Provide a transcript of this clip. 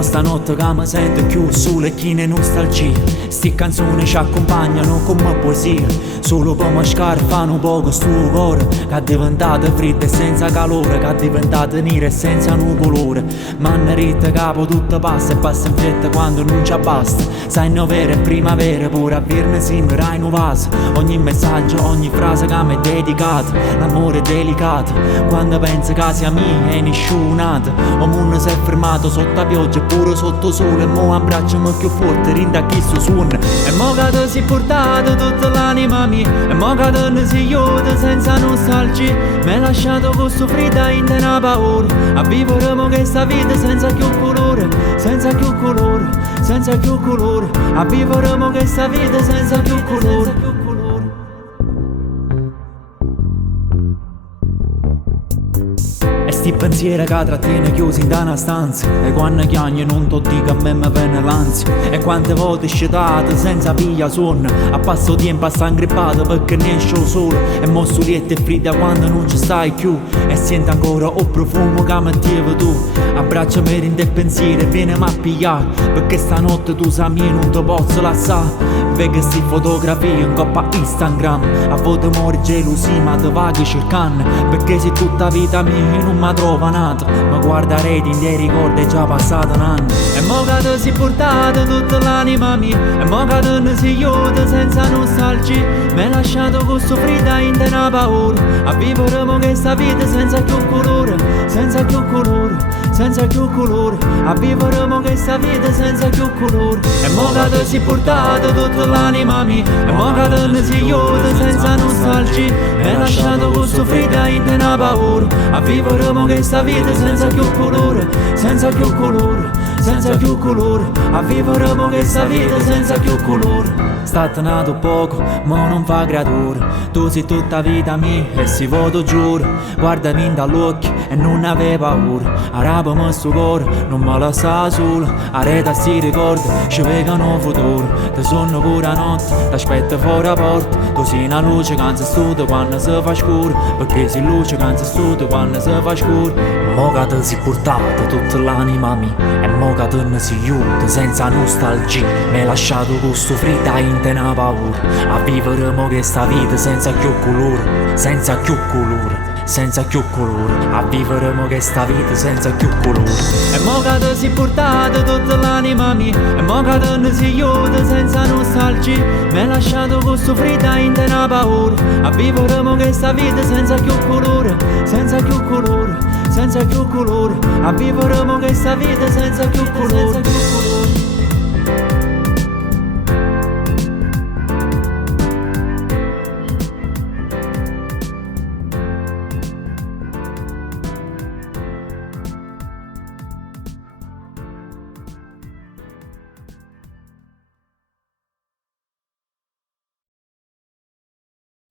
mo stanotte che mi sento più solo e chi ne nostalgia. Sti canzoni ci accompagnano come poesia, solo per mi scarfare un poco sto cuore che è diventato freddo e senza calore, che è diventato nero e senza un colore. M'hanno detto capo tutto passa e passa in fretta quando non ci basta. Sai no vero è primavera, pure a Verne sembra in un vaso. Ogni messaggio, ogni frase che mi è dedicata, l'amore è delicato quando penso che sia mia e nessunata. O mondo si è fermato sotto la pioggia e pure sotto sole, e mo abbracciami più forte, rinda chi sto suona. E mo che ti si portato tutta l'anima mia, e mo che te ne si iota senza nostalgia. Mi hai lasciato con soffrita in una paura, a vivere mo che sta vita senza più colore, senza più colore, senza più colore. A vivere mo che sta vita senza più colore. E sti pensieri che trattiene chiusi in una stanza, e quando chiagno non ti dico a me mi viene l'ansia. E quante volte scetate senza piglia sonno, a passo tempo sta ingrippato perché ne esce il sole. E mo sulietta e fredda quando non ci stai più, e sento ancora il profumo che mettevi tu. Abbracciami rinde il pensiero e vieni a pigliare, perché stanotte tu sai mia non ti posso lasciare. Vedo sti fotografie in coppa Instagram, a volte muori gelosia ma te vaghi cercando, perché se tutta vita mia non mi trova nata. Ma guarda reti in dei ricordi è già passato un anno. E mo che ti si portato tutta l'anima mia, e mo che te ne si iota senza nostalgia. Mi hai lasciato con soffrita in una paura, a vivere mo che sta vita senza più colore, senza più colore, senza più colore. A vivere mo che sta vita senza più colore. E mo che ti si portato tutta l'anima mia, e mo che te ne si iota senza nostalgia. Mi hai lasciato con soffrita in una paura, a vivere mo che sta vita senza più colore, senza più colore, senza più colore. A vivere mo che sta vita senza più colore. Stato nato poco, ma non fa creatura. Tu sei tutta vita mia e si voto giuro. Guardami dall'occhio e non aveva paura. Arrabami sto cuore, non me la sa solo. Arreta sti ricordi, ci vegano futuro. Ti sonno pure a notte, t'aspetto fuori la porta. Tu sei una luce che anzi studia quando si fa scuro, perché sei luce che anzi studia quando si fa scuro. Mo che ti si portata tutta l'anima mia, e mo che te ne si aiuta senza nostalgia. Mi hai lasciato con soffrita in una paura, a vivere mo che sta vita senza più colore, senza più colore, senza più colore. A vivere mo che sta vita senza più colore. E mo che ti si portato tutta l'anima mia, e mo che te ne si iota senza nostalgia. Mi hai lasciato con soffrita in una paura, a vivere mo che sta vita senza più colore, senza più colore, senza più colore. A vivere mo che sta vita senza più colore.